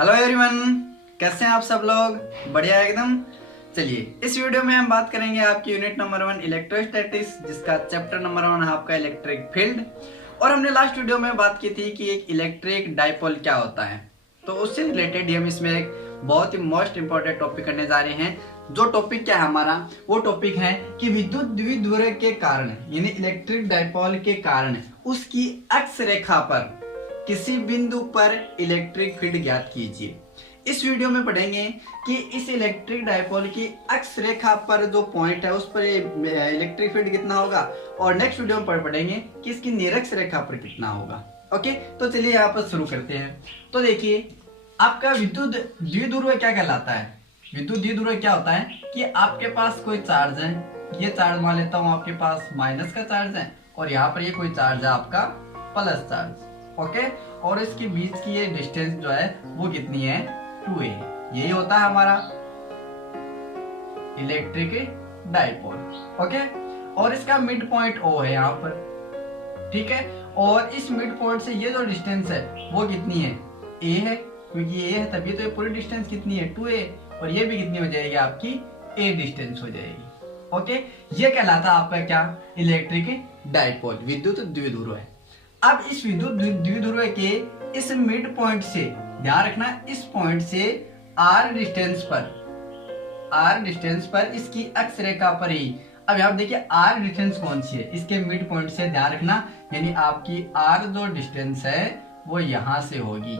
Hello everyone, कैसे हैं आप सब लोग? बढ़िया एकदम। चलिए इस वीडियो में हम बात करेंगे आपकी यूनिट नंबर 1 इलेक्ट्रोस्टैटिक्स, जिसका चैप्टर नंबर 1 है आपका इलेक्ट्रिक फील्ड। और हमने लास्ट वीडियो में बात की थी कि एक इलेक्ट्रिक डाइपोल क्या होता है, तो उससे रिलेटेड ही हम इसमें एक बहुत ही मोस्ट इंपॉर्टेंट टॉपिक करने जा रहे हैं। जो टॉपिक क्या है हमारा, वो टॉपिक है कि विद्युत द्विध्रुव के कारण यानी इलेक्ट्रिक डाइपोल के कारण उसकी अक्ष रेखा पर किसी बिंदु पर इलेक्ट्रिक फील्ड ज्ञात कीजिए। इस वीडियो में पढ़ेंगे कि इस इलेक्ट्रिक डाइपोल की अक्ष रेखा पर जो पॉइंट है उस पर इलेक्ट्रिक फील्ड कितना होगा, और नेक्स्ट वीडियो में पढ़ेंगे कि इसकी निरक्ष रेखा पर कितना होगा। ओके, तो चलिए यहाँ पर शुरू करते हैं। तो देखिए, आपका विद्युत द्विध्रुव क्या कहलाता है। विद्युत द्विध्रुव क्या होता है कि आपके पास कोई चार्ज है, ये चार्ज मान लेता हूँ आपके पास माइनस का चार्ज है, और यहाँ पर ये कोई चार्ज है आपका प्लस चार्ज। ओके, और इसके बीच की ये डिस्टेंस जो है वो कितनी है, 2a। यही होता है हमारा इलेक्ट्रिक डाइपोल। ओके, और इसका मिड पॉइंट O है यहाँ पर, ठीक है। और इस मिड पॉइंट से ये जो डिस्टेंस है वो कितनी है, a है, क्योंकि a है तभी तो ये पूरी डिस्टेंस कितनी है, 2a, और ये भी कितनी हो जाएगी आपकी a डिस्टेंस हो जाएगी। ओके, ये कहलाता है आपका क्या, इलेक्ट्रिक डाइपोल, विद्युत द्विध्रुव है। अब इस विद्युत द्विध्रुव के इस मिड पॉइंट से, ध्यान रखना, इस पॉइंट से r डिस्टेंस पर इसकी अक्ष रेखा पर ही, अब यहाँ देखिए r डिस्टेंस कौन सी है, इसके मिड पॉइंट से, ध्यान रखना, यानी आपकी r जो डिस्टेंस है वो यहाँ से होगी,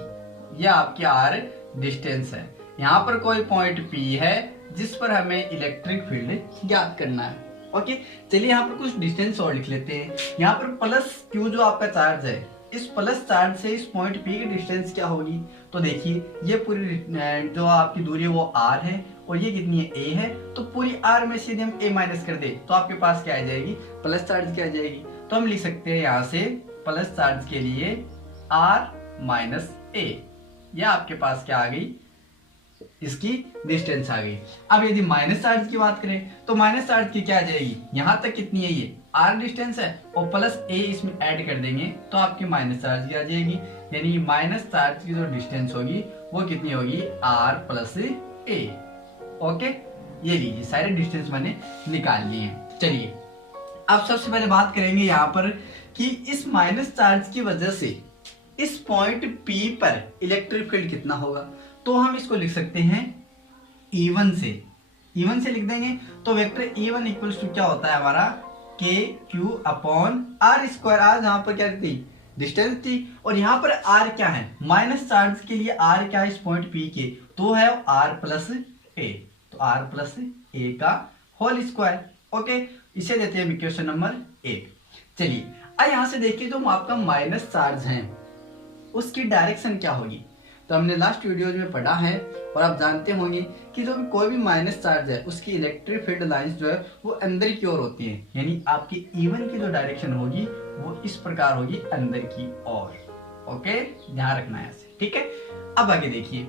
यह आपकी r डिस्टेंस है। यहाँ पर कोई पॉइंट P है जिस पर हमें इलेक्ट्रिक फील्ड ज्ञात करना है। ओके, चलिए यहाँ पर कुछ डिस्टेंस और लिख लेते हैं। यहाँ पर प्लस Q जो आपका चार्ज है, इस प्लस चार्ज से इस पॉइंट P की डिस्टेंस क्या होगी, तो देखिए ये पूरी जो आपकी दूरी है वो R है, और ये कितनी है, A है। तो पूरी R में से यदि हम A माइनस कर दे तो आपके पास क्या आ जाएगी, प्लस चार्ज की आ जाएगी। तो हम लिख सकते हैं यहाँ से प्लस चार्ज के लिए R माइनस A, यह आपके पास क्या आ गई, इसकी डिस्टेंस आ गई। अब यदि माइनस चार्ज की बात करें तो माइनस चार्ज की क्या आ जाएगी, यहां तक कितनी है, ये r डिस्टेंस है, और प्लस a इसमें ऐड कर देंगे तो आपकी माइनस चार्ज की आ जाएगी। यानी माइनस चार्ज की जो डिस्टेंस होगी वो कितनी होगी, r प्लस a। ओके, ये लीजिए सारे डिस्टेंस मैंने निकाल लिए हैं। चलिए अब सबसे पहले बात करेंगे यहाँ पर कि इस माइनस चार्ज की वजह से इस पॉइंट P पर इलेक्ट्रिक फील्ड कितना होगा। तो हम इसको लिख सकते हैं E1 से लिख देंगे। तो वेक्टर E1 इक्वल्स टू क्या होता है हमारा, KQ upon R square. R यहाँ पर क्या थी, डिस्टेंस थी, और यहाँ पर R क्या है, माइनस चार्ज के लिए R क्या है इस पॉइंट P के, तो है R प्लस A, तो R प्लस A का होल स्क्वायर। ओके, इसे देते हैं इक्वेशन नंबर 1। चलिए अब यहाँ से देखिए, जो आपका माइनस चार्ज है उसकी डायरेक्शन क्या होगी। तो हमने लास्ट वीडियो में पढ़ा है, और आप जानते होंगे कि जो कोई भी माइनस चार्ज है उसकी इलेक्ट्रिक फील्ड लाइंस जो है वो अंदर की ओर होती हैं, यानी आपकी E1 की जो डायरेक्शन होगी वो इस प्रकार होगी, अंदर की ओर। ओके, ध्यान रखना है ऐसे, ठीक है। अब आगे देखिए,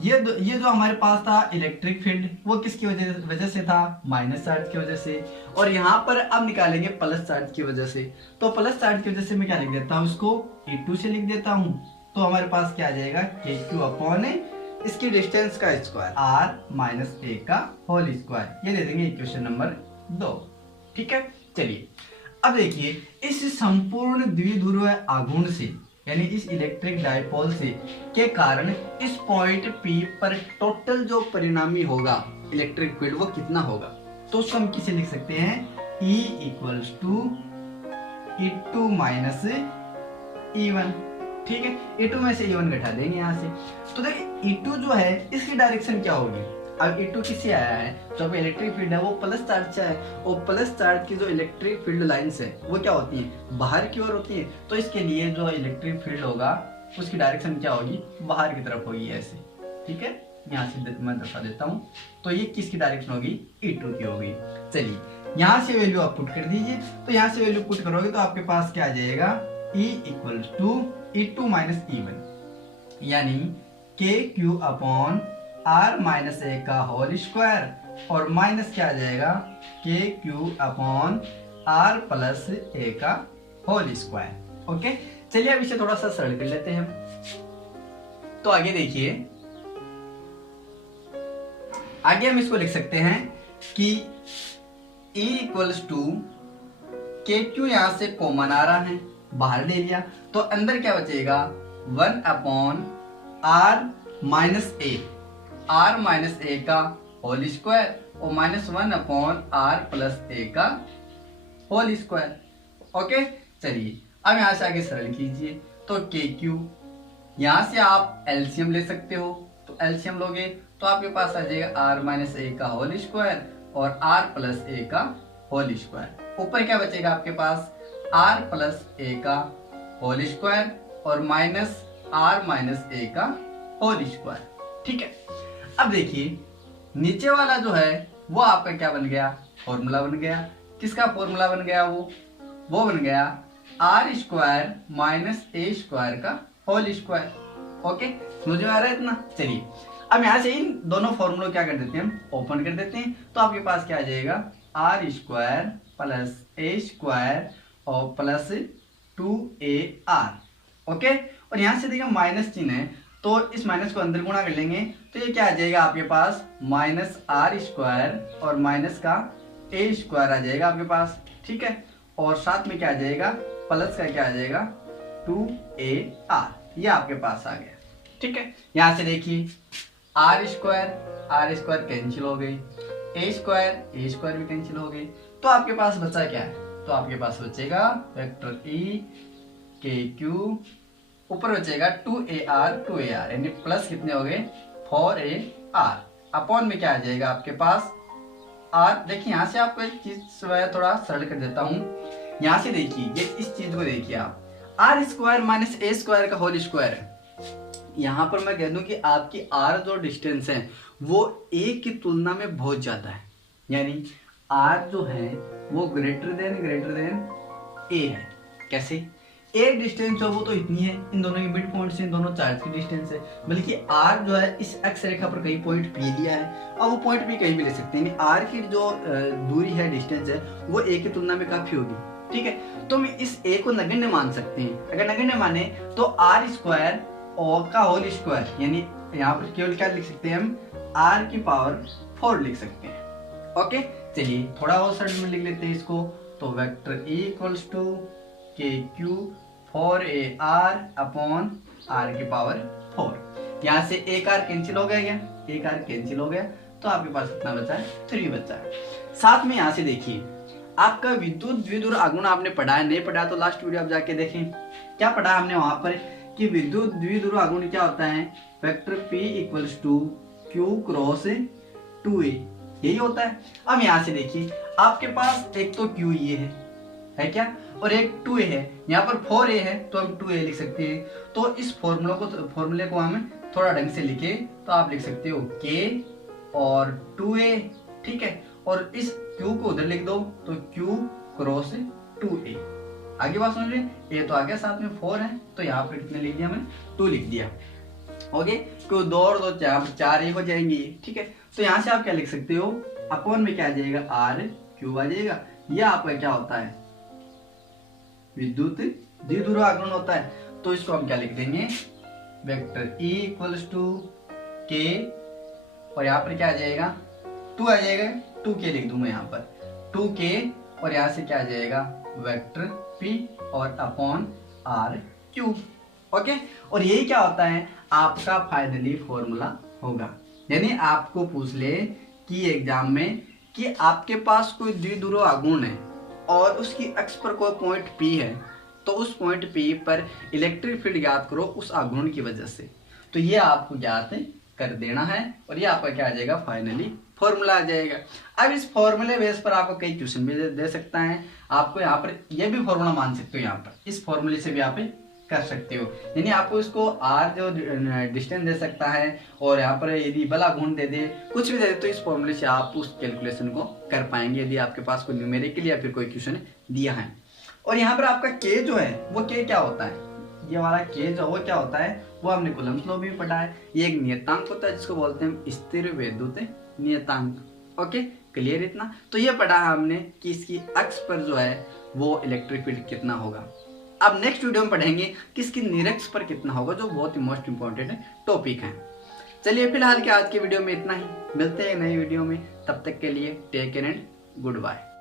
ये जो हमारे पास था इलेक्ट्रिक फील्ड वो किसकी वजह से था, माइनस चार्ज की वजह से, और यहाँ पर अब निकालेंगे प्लस चार्ज की वजह से। तो प्लस चार्ज की वजह से मैं क्या लिख देता हूँ, इसको E2 से लिख देता हूँ। तो हमारे पास क्या आ जाएगा, KQ अपॉन इसकी डिस्टेंस का स्क्वायर, R माइनस A का होल स्क्वायर। ये दे देंगे इक्वेशन नंबर 2, ठीक है। चलिए अब देखिए, इस संपूर्ण द्विध्रुव आघूर्ण से, यानी इस इलेक्ट्रिक डाइपोल से के कारण इस पॉइंट P पर टोटल जो परिणामी होगा इलेक्ट्रिक फील्ड वो कितना होगा। तो उसको हम किसे लिख सकते हैं, E equals to E2 minus E1, ठीक है। E2 में से E1 घटा देंगे यहाँ से। तो देखिए E2 जो है इसकी डायरेक्शन क्या होगी, अब E2 किससे आया है, जो इलेक्ट्रिक फील्ड है वो प्लस चार्ज से है, और प्लस चार्ज की जो इलेक्ट्रिक फील्ड लाइंस है वो क्या होती हैं, बाहर की ओर होती है। तो इसके लिए जो इलेक्ट्रिक फील्ड होगा उसकी डायरेक्शन क्या होगी, बाहर की तरफ होगी, ऐसे, ठीक है। यहाँ से मैं दर्शा देता हूँ। तो ये किसकी डायरेक्शन होगी, E2 की होगी। चलिए यहाँ से वैल्यू आप पुट कर दीजिए। तो यहाँ से वैल्यू पुट करोगे तो आपके पास क्या आ जाएगा, E equals to E2 minus E1, यानी KQ upon R minus A का होल स्क्वायर, और माइनस क्या आ जाएगा, KQ upon R plus A का होल स्क्वायर। ओके, चलिए अब इसे थोड़ा सा सरल कर लेते हैं। तो आगे देखिए, आगे हम इसको लिख सकते हैं कि E इक्वल्स टू के क्यू यहां से कॉमन आ रहा है, बाहर ले लिया तो अंदर क्या बचेगा 1 अपॉन आर माइनस ए का होल स्क्वायर और -1 अपॉन आर प्लस ए का होल स्क्वायर। ओके, चलिए अब यहां से आगे सरल कीजिए तो के क्यू, यहां से आप एलसीएम ले सकते हो, तो एलसीएम लोगे तो आपके पास आ जाएगा आर माइनस ए का होल स्क्वायर और आर प्लस ए का होल स्क्वायर। ऊपर क्या बचेगा आपके पास आर प्लस ए का होल स्क्वायर और माइनस आर माइनस ए का होल स्क्वायर। ठीक है, अब देखिए नीचे वाला जो है वो आपका क्या बन गया, फॉर्मूला बन गया। किसका फॉर्मूला बन गया, वो बन गया R square minus A square का होल स्क्वायर। ओके, समझ में आ रहा है इतना। चलिए अब यहां से इन दोनों फॉर्मूलों क्या कर देते हैं, हम ओपन कर देते हैं, तो आपके पास क्या आ जाएगा R square plus A square और प्लस 2ar। ओके, और यहां से देखिए माइनस चिन्ह है तो इस माइनस को अंदर गुणा कर लेंगे तो ये क्या आ जाएगा आपके पास माइनस आर स्क्वायर और माइनस का ए स्क्वायर आ जाएगा आपके पास। ठीक है, और साथ में क्या आ जाएगा प्लस का क्या आ जाएगा 2ar, ये आपके पास आ गया। ठीक है, यहां से देखिए आर स्क्वायर कैंसिल हो गई, ए स्क्वायर भी कैंसिल हो गई, तो आपके पास बचा क्या है, तो आपके पास बचेगा वेक्टर ई के क्यू, ऊपर बचेगा 2ar यानी प्लस कितने हो गए 4ar, अपॉन में क्या आ जाएगा आपके पास आर। देखिए यहां से आपको एक चीज थोड़ा सरल कर देता हूं, यहां से देखिए ये इस चीज को देखिए आप R square minus A square का होल स्क्वायर है। यहाँ पर मैं कह दूं कि आपकी आर जो डिस्टेंस है वो ए की तुलना में बहुत ज्यादा है, यानी आर जो है वो ग्रेटर देन ए है। कैसे, ए डिस्टेंस जो वो तो इतनी है, इन दोनों की मिड पॉइंट से इन दोनों चार्ज की डिस्टेंस है, बल्कि आर जो है इस एक्स रेखा पर कई पॉइंट पी लिया है और वो पॉइंट भी कहीं भी ले सकते हैं। आर की जो दूरी है डिस्टेंस है वो ए की तुलना में काफी होगी। ठीक है, तो हम इस ए को नगण्य मान सकते हैं। अगर नगण्य माने तो आर स्क्वायर और का होल स्क्वायर, यानी यहाँ पर केवल क्या लिख सकते हैं हम आर की पावर 4 लिख सकते हैं। ओके, चलिए थोड़ा और सरल में लिख लेते हैं इसको, तो वेक्टर ई इक्वल्स टू के क्यू 4ar अपॉन आर की पावर 4। यहाँ से एक आर कैंसिल हो गया, एक आर कैंसिल हो गया, तो आपके पास कितना बचा है 3 बचा है। साथ में यहाँ से देखिए आपका विद्युत द्विध्रुव आघूर्ण आपने पढ़ा है, नहीं पढ़ा तो लास्ट वीडियो आप जाके देखें, क्या पढ़ा हमने वहां पर कि विद्युत द्विध्रुव आघूर्ण क्या होता है, vector P equals to Q cross 2a, यही होता है। अब यहाँ से देखिए आपके पास एक तो Q ये है क्या, और एक 2a है, यहाँ पर 4a है तो हम 2a लिख सकते हैं। तो इस फॉर्मूले को हम थोड़ा ढंग से लिखे तो आप लिख सकते हो K और 2a। ठीक है, और इस Q को उधर लिख दो तो Q क्रॉस 2a। आगे बात समझ लीजिए, ए तो आ गया, साथ में 4 है तो यहाँ पर कितने लिख दिया हमने 2 लिख दिया। ओके, क्यों 2 और 2 4 ही हो जाएंगे। ठीक है, तो यहाँ से आप क्या लिख सकते हो अपॉन में क्या आ जाएगा आर क्यूब आ जाएगा। यह आपका क्या होता है विद्युत द्विध्रुव आघूर्ण होता है। तो इसको हम क्या लिख देंगे वेक्टर E इक्वल्स टू के, और यहाँ पर क्या आ जाएगा 2 आ जाएगा, 2k लिख दूंगा यहाँ पर 2k, और यहाँ से क्या आ जाएगा वेक्टर P और अपॉन आर क्यूब। ओके, और यही क्या होता है आपका फाइनली फॉर्मूला होगा। यानी आपको पूछ ले कि एग्जाम में कि आपके पास कोई द्विध्रुव आघूर्ण है और उसकी अक्ष पर कोई पॉइंट P है, तो उस पॉइंट P पर इलेक्ट्रिक फील्ड ज्ञात करो उस आघूर्ण की वजह से। तो ये आपको ज्ञात कर देना है और ये आपका क्या आ जाएगा फाइनली फॉर्मूला आ जाएगा। अब इस फॉर्मूले बेस पर आपको कई क्वेश्चन भी दे सकता है, आपको यहाँ पर ये भी फॉर्मूला मान सकते हो, यहाँ पर इस फॉर्मूले से भी आप कर सकते हो। यानी आपको इसको आर जो डिस्टेंस दे सकता है और यहाँ पर यदि बल आघूर्ण दे दे, कुछ भी दे दे, तो इस फॉर्मूले से आप उस कैलकुलेशन को कर पाएंगे यदि आपके पास कोई न्यूमेरिकल या फिर कोई क्वेश्चन दिया है। और यहाँ पर आपका के जो है वो के क्या होता है, ये हमारा के जो वो क्या होता है वो हमने कूलम्ब्स लॉ में पढ़ा है। ये एक नियतांक होता है जिसको बोलते हैं स्थिर वैद्युत नियतांक। ओके, क्लियर इतना। तो ये पढ़ा है हमने कि इसकी अक्ष पर जो है वो इलेक्ट्रिक फील्ड कितना होगा। अब नेक्स्ट वीडियो में पढ़ेंगे कि इसकी निरक्ष पर कितना होगा, जो बहुत ही मोस्ट इंपॉर्टेंट टॉपिक है। चलिए फिलहाल के आज की वीडियो में इतना ही, मिलते हैं नई वीडियो में, तब तक के लिए take care and good bye.